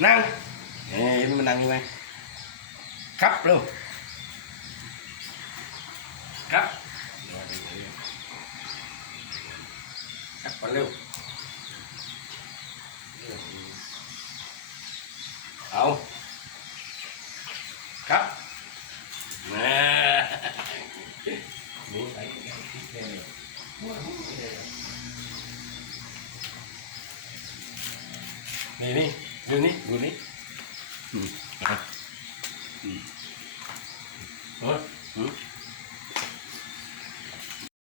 năng. Nè mình năng như này khắp luôn. Khắp, khắp vào luôn. Không. Khắp, nè. Này này Guni, guni. Hmm. Ah. Hmm. Oh.